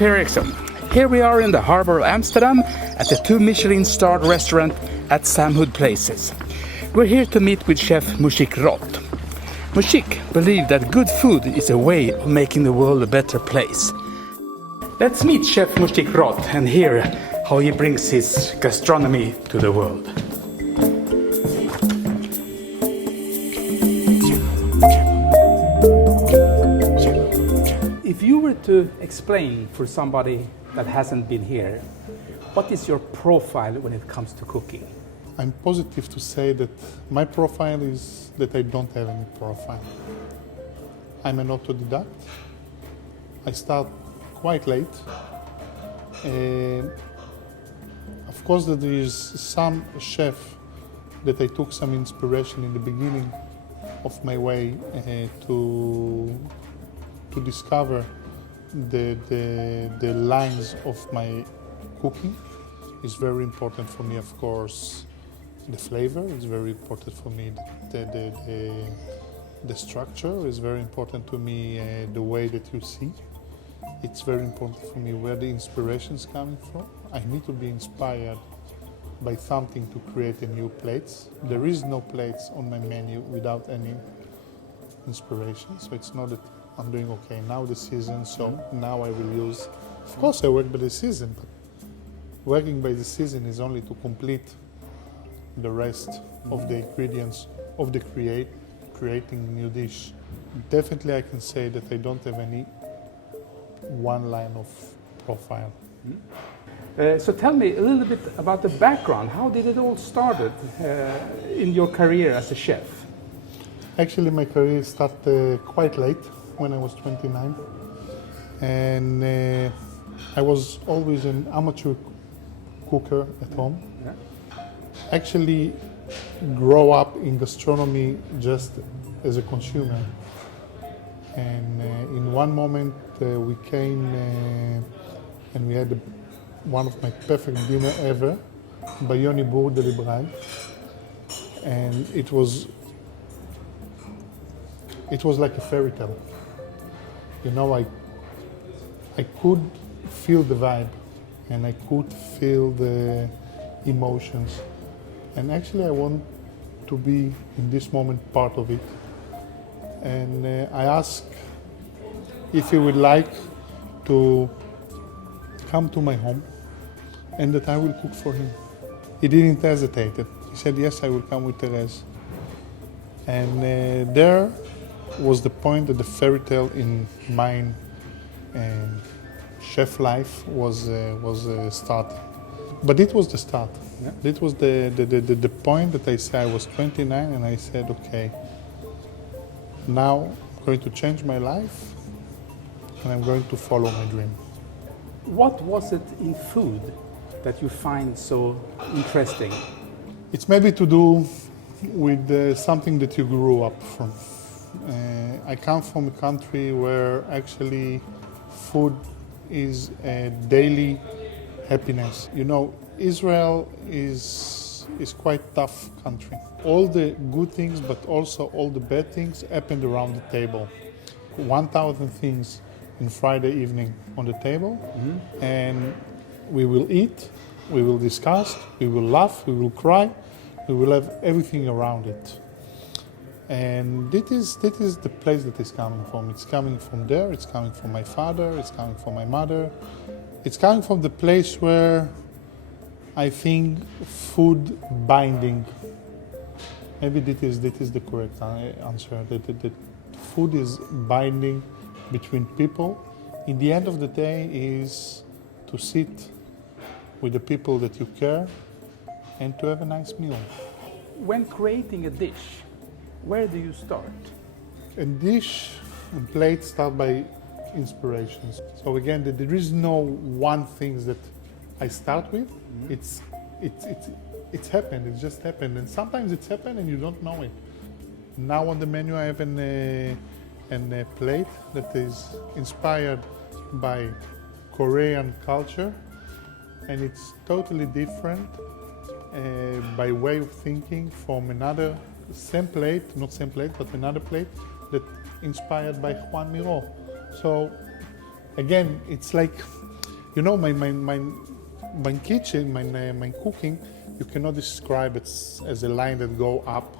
Eriksson. Here we are in the harbour of Amsterdam at the 2 Michelin starred restaurant at Samhoud Places. We're here to meet with chef Moshik Roth. Moshik believes that good food is a way of making the world a better place. Let's meet chef Moshik Roth and hear how he brings his gastronomy to the world. If you were to explain for somebody that hasn't been here, what is your profile when it comes to cooking? I'm positive to say that my profile is that I don't have any profile. I'm an autodidact. I start quite late. Of course, that there is some chef that I took some inspiration in the beginning of my way to discover the lines of my cooking. It's very important for me, of course, the flavor. It's very important for me the structure. Is very important to me the way that you see. It's very important for me where the inspiration is coming from. I need to be inspired by something to create a new plates. There is no plates on my menu without any inspiration. So it's not that I'm doing okay now the season, so now I will use. Of course, I work by the season, but working by the season is only to complete the rest of the ingredients of the creating new dish. Definitely, I can say that I don't have any one line of profile. So tell me a little bit about the background. How did it all started in your career as a chef? Actually, my career started quite late, when I was 29. And I was always an amateur cooker at home. Yeah. Actually, grow up in gastronomy just as a consumer. And in one moment we came and we had one of my perfect dinner ever, Bayoni Bourg de Libraille. And it was like a fairy tale. You know, I could feel the vibe and I could feel the emotions. And actually I want to be in this moment part of it. And I asked if he would like to come to my home and that I will cook for him. He didn't hesitate. He said, yes, I will come with Therese. And there was the point that the fairy tale in mine and chef life was starting. But it was the start. Yeah. It was the point that I said I was 29 and I said, okay, now I'm going to change my life and I'm going to follow my dream. What was it in food that you find so interesting? It's maybe to do with something that you grew up from. I come from a country where actually food is a daily happiness. You know, Israel is quite tough country. All the good things, but also all the bad things happened around the table. 1,000 things in Friday evening on the table, and we will eat, we will discuss, we will laugh, we will cry, we will have everything around it. And that is the place that is coming from. It's coming from there, it's coming from my father, it's coming from my mother. It's coming from the place where I think food binding. Maybe that is the correct answer. That food is binding between people. In the end of the day is to sit with the people that you care and to have a nice meal. When creating a dish, where do you start? A dish and plate start by inspirations. So again, there is no one thing that I start with. It's happened. It just happened, and sometimes it's happened and you don't know it. Now on the menu I have a plate that is inspired by Korean culture, and it's totally different by way of thinking from another another plate that inspired by Juan Miró. So again, it's like You know, my kitchen, my cooking, you cannot describe it as a line that go up.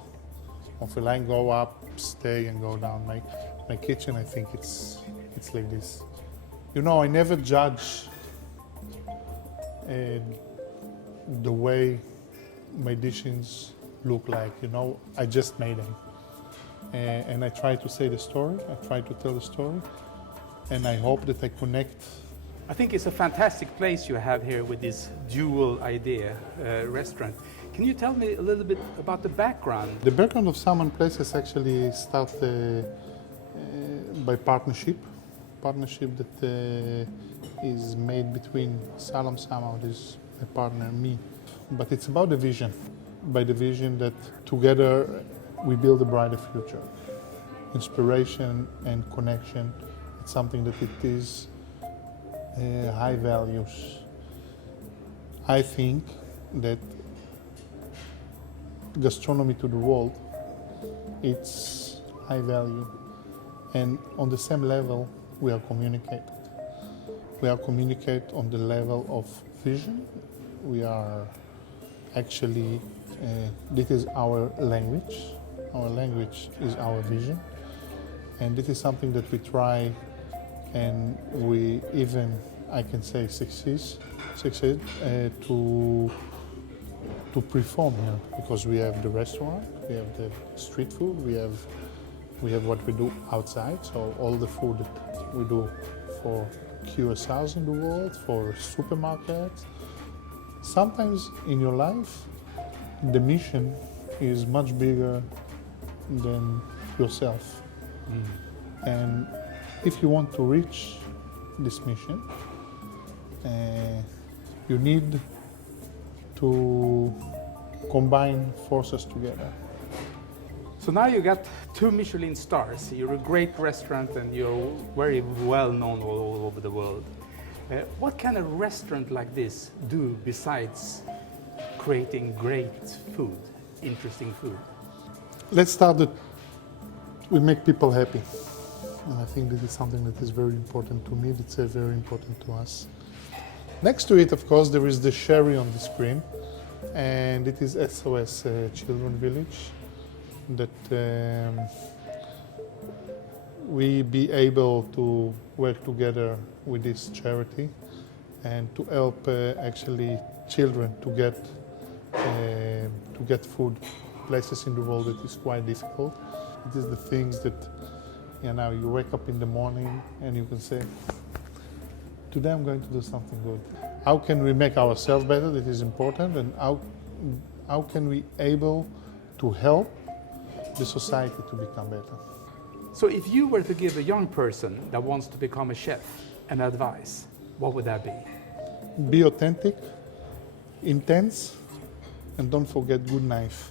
Of a line go up, stay and go down. My kitchen, I think it's like this. You know, I never judge the way my dishes look like. You know, I just made them, and I try to say the story. I try to tell the story, and I hope that I connect. I think it's a fantastic place you have here with this dual idea restaurant. Can you tell me a little bit about the background? The background of Salmon Places actually started by partnership that is made between Salem Samhoud, is a partner, and me. But it's about the vision, by the vision that together we build a brighter future. Inspiration and connection, it's something that it is high values. I think that gastronomy to the world, it's high value. And on the same level, we are communicated. We are communicate on the level of vision. We are actually, this is our language. Our language is our vision. And this is something that we try, and we even, I can say, succeed to perform here, because we have the restaurant, we have the street food, we have what we do outside. So all the food that we do for QSRs in the world, for supermarkets. Sometimes in your life, the mission is much bigger than yourself. And if you want to reach this mission, you need to combine forces together. So now you got 2 Michelin stars. You're a great restaurant and you're very well known all over the world. What can a restaurant like this do besides creating great food, interesting food? Let's start that we make people happy. And I think this is something that is very important to me, it's very important to us. Next to it, of course, there is the sherry on the screen, and it is SOS Children Village, that we be able to work together with this charity and to help actually children to get food. Places in the world that is quite difficult. It is the things that, you know, you wake up in the morning and you can say, today I'm going to do something good. How can we make ourselves better? That is important. And how can we able to help the society to become better? So if you were to give a young person that wants to become a chef an advice, what would that be? Be authentic, intense, and don't forget good knife.